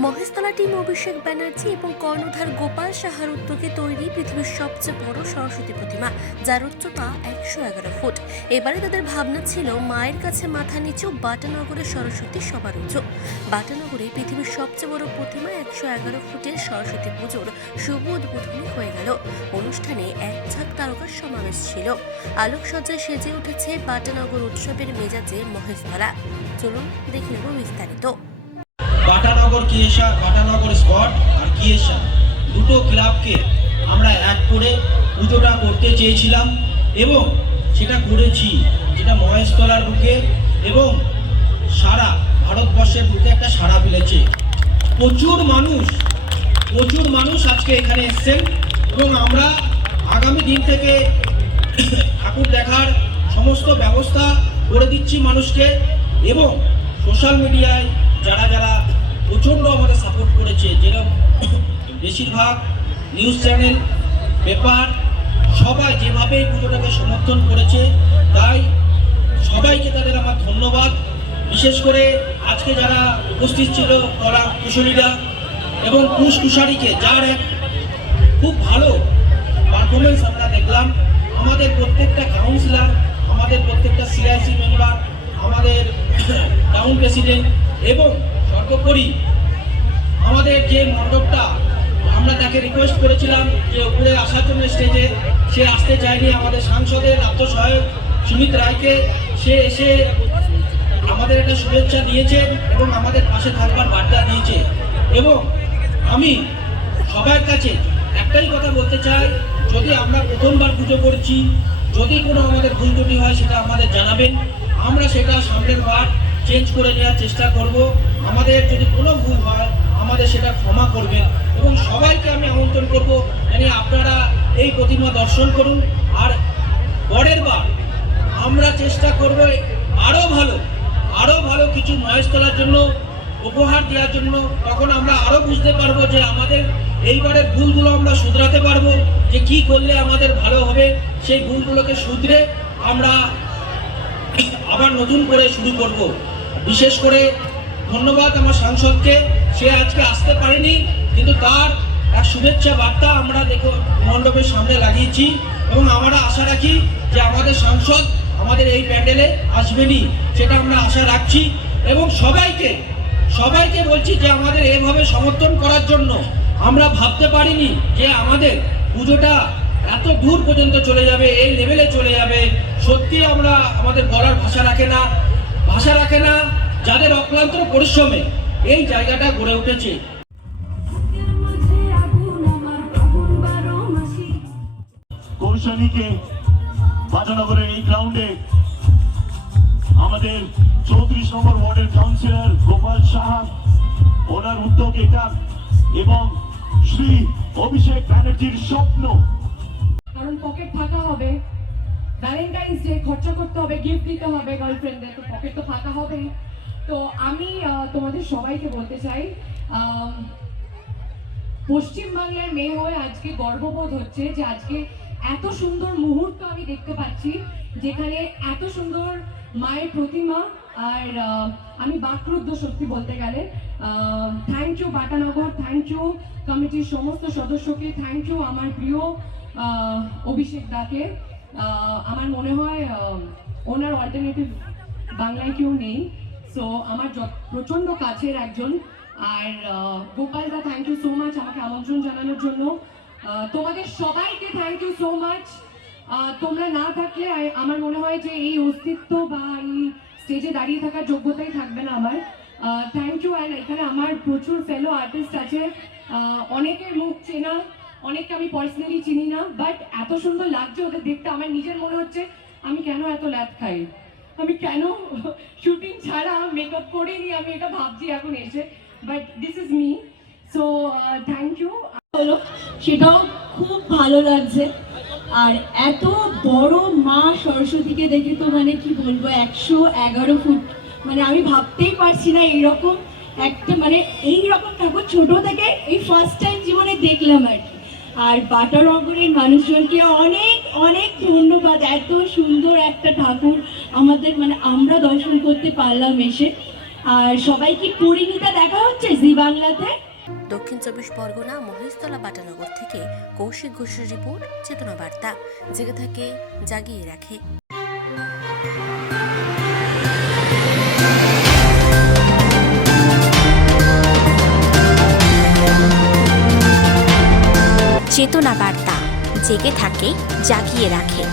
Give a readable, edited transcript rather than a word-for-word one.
Maheshtala team Abhishek Banerjee এবং কর্ণধার গোপাল সাহার উদ্যোগে তৈরি পৃথিবীর সবচেয়ে বড় সরস্বতী প্রতিমা, যার উচ্চতা 111 ফুট। এবারে তাদের ভাবনা ছিল মায়ের কাছে মাথা নিচু বাটানগরের সরস্বতী সবার উঁচু। বাটানগরে পৃথিবীর সবচেয়ে বড় প্রতিমা 111 ফুটের সরস্বতী পুজোর শুভ উদ্বোধনী হয়ে গেল। অনুষ্ঠানে এক ঝাঁক তারকার সমাবেশ ছিল। আলোকসজ্জায় সেজে উঠেছে বাটানগর উৎসবের মেজাজে মহেশতলা। চলুন দেখে নেব বিস্তারিত। বাটানগর কিয়েশা, বাটানগর স্কট আর কিয়েশা দুটো ক্লাবকে আমরা এক করে পুজোটা করতে চেয়েছিলাম এবং সেটা করেছি, যেটা মহেশতলার বুকে এবং সারা ভারতবর্ষের বুকে একটা সাড়া ফেলেছে। প্রচুর মানুষ আজকে এখানে এসেছেন এবং আমরা আগামী দিন থেকে ঠাকুর দেখার সমস্ত ব্যবস্থা করে দিচ্ছি মানুষকে। এবং সোশ্যাল মিডিয়ায় যারা প্রচণ্ড আমাদের সাপোর্ট করেছে, যেরকম বেশিরভাগ নিউজ চ্যানেল, পেপার, সবাই যেভাবে এই পুজোটাকে সমর্থন করেছে, তাই সবাইকে তাদের আমার ধন্যবাদ। বিশেষ করে আজকে যারা উপস্থিত ছিল কলা কুশলীরা এবং কুশারীকে, যার এক খুব ভালো পারফরমেন্স আমরা দেখলাম। আমাদের প্রত্যেকটা কাউন্সিলর, আমাদের প্রত্যেকটা সিআইসি মেম্বার, আমাদের টাউন প্রেসিডেন্ট এবং সর্বোপরি আমাদের যে মণ্ডপটা, আমরা তাকে রিকোয়েস্ট করেছিলাম যে উপরে আসার জন্য স্টেজে, সে আসতে চায়নি। আমাদের সাংসদের আত্মসহায়ক সুমিত রায়কে, সে এসে আমাদের একটা শুভেচ্ছা দিয়েছে এবং আমাদের পাশে থাকবার বার্তা দিয়েছে। এবং আমি সবার কাছে একটাই কথা বলতে চাই, যদি আমরা প্রথমবার পুজো করছি, যদি কোনো আমাদের ভুল ত্রুটি হয় সেটা আমাদের জানাবেন, আমরা সেটা সামনের বার চেঞ্জ করে নেওয়ার চেষ্টা করব। আমাদের যদি কোনো ভুল হয় আমাদের সেটা ক্ষমা করবেন এবং সবাইকে আমি আমন্ত্রণ করব মানে আপনারা এই প্রতিমা দর্শন করুন। আর পরের বার আমরা চেষ্টা করব আরো ভালো কিছু মহেশতলার জন্য উপহার দেওয়ার জন্য। তখন আমরা আরো বুঝতে পারবো যে আমাদের এইবারের ভুলগুলো আমরা শুধরাতে পারবো, যে কি করলে আমাদের ভালো হবে। সেই ভুলগুলোকে শুধরে আমরা আবার নতুন করে শুরু করব। বিশেষ করে ধন্যবাদ আমার সাংসদকে, সে আজকে আসতে পারেনি কিন্তু তার এক শুভেচ্ছা বার্তা আমরা মণ্ডপের সামনে লাগিয়েছি এবং আমরা আশা রাখি যে আমাদের সাংসদ আমাদের এই প্যান্ডেলে আসবেনই, সেটা আমরা আশা রাখছি। এবং সবাইকে বলছি যে আমাদের এভাবে সমর্থন করার জন্য। আমরা ভাবতে পারিনি যে আমাদের পুজোটা এত দূর পর্যন্ত চলে যাবে, এই লেভেলে চলে যাবে। সত্যি আমাদের বলার ভাষা রাখে না যাদের অক্লান্ত পরিশ্রমে এই জায়গাটা গড়ে উঠেছে। কৌশলীকে বাটানগরের এই গ্রাউন্ডে আমাদের 34 নম্বর ওয়ার্ডের কাউন্সিলর গোপাল সাহা, ওনার উদ্যোগ এটা এবং শ্রী অভিষেক ব্যানার্জির স্বপ্ন। কারণ পকেট ফাঁকা হবে, ভ্যালেন্টাইন্স ডে খরচা করতে হবে, গিফট দিতে হবে গার্লফ্রেন্ডদের, তো পকেট তো ফাঁকা হবে। তো আমি তোমাদের সবাইকে বলতে চাই, পশ্চিমবাংলার মেয়ে হয়ে আজকে গর্ববোধ হচ্ছে যে আজকে এত সুন্দর মুহূর্ত আমি দেখতে পাচ্ছি, যেখানে এত সুন্দর মায়ের প্রতিমা। আর আমি বাকরুদ্ধ সত্যি বলতে গেলে। Thank you Batanagar, thank you কমিটির সমস্ত সদস্যকে, থ্যাংক ইউ আমার প্রিয় অভিষেক দাকে। আমার মনে হয় ওনার অল্টারনেটিভ বাংলায় কেউ নেই, সো আমার প্রচন্ড কাছের একজন। আর গোপাল দা, থ্যাংক ইউ সো মাচ আমাকে আমন্ত্রণ জানানোর জন্য। তোমাদের সবাইকে থ্যাংক ইউ সো মাচ। তোমরা না থাকলে আমার মনে হয় যে এই অস্তিত্ব বা এই স্টেজে দাঁড়িয়ে থাকার যোগ্যতাই থাকবে না আমার। Thank you. আর এখানে আমার প্রচুর ফেলো আর্টিস্ট আছে, অনেকের মুখ চেনা, অনেককে আমি পার্সোনালি চিনি না, বাট এত সুন্দর লাগছে ওদের দেখতে। আমার নিজের মনে হচ্ছে আমি কেন এত ল্যাদ খাই, আমি কেন শুটিং ছাড়া মেকআপ করিনি, আমি এটা ভাবছি এখন এসে। But this is me, so thank you. হলো সেটাও খুব ভালো লাগছে। আর এত বড় মা সরস্বতীকে দেখে তো মানে কি বলবো, 111 ফুট, মানে আমি ভাবতেই পারছি না এইরকম একটা, মানে এইরকম ঠাকুর ছোট থেকে এই ফার্স্ট টাইম জীবনে দেখলাম আর কি। আর বাটানগরের মানুষজনকে অনেক অনেক ধন্যবাদ, এত সুন্দর একটা ঠাকুর আমাদের মানে আমরা দর্শন করতে পারলাম এসে। আর সবাই কি পরিণীতা দেখা হচ্ছে জি বাংলাতে? দক্ষিণ 24 পরগনা মহেশতলা বাটানগর থেকে কৌশিক ঘোষের রিপোর্ট, চেতনা বার্তা, জেগে থাকে, জাগিয়ে রাখে। চেতনা বার্তা, জেগে থাকে, জাগিয়ে রাখে।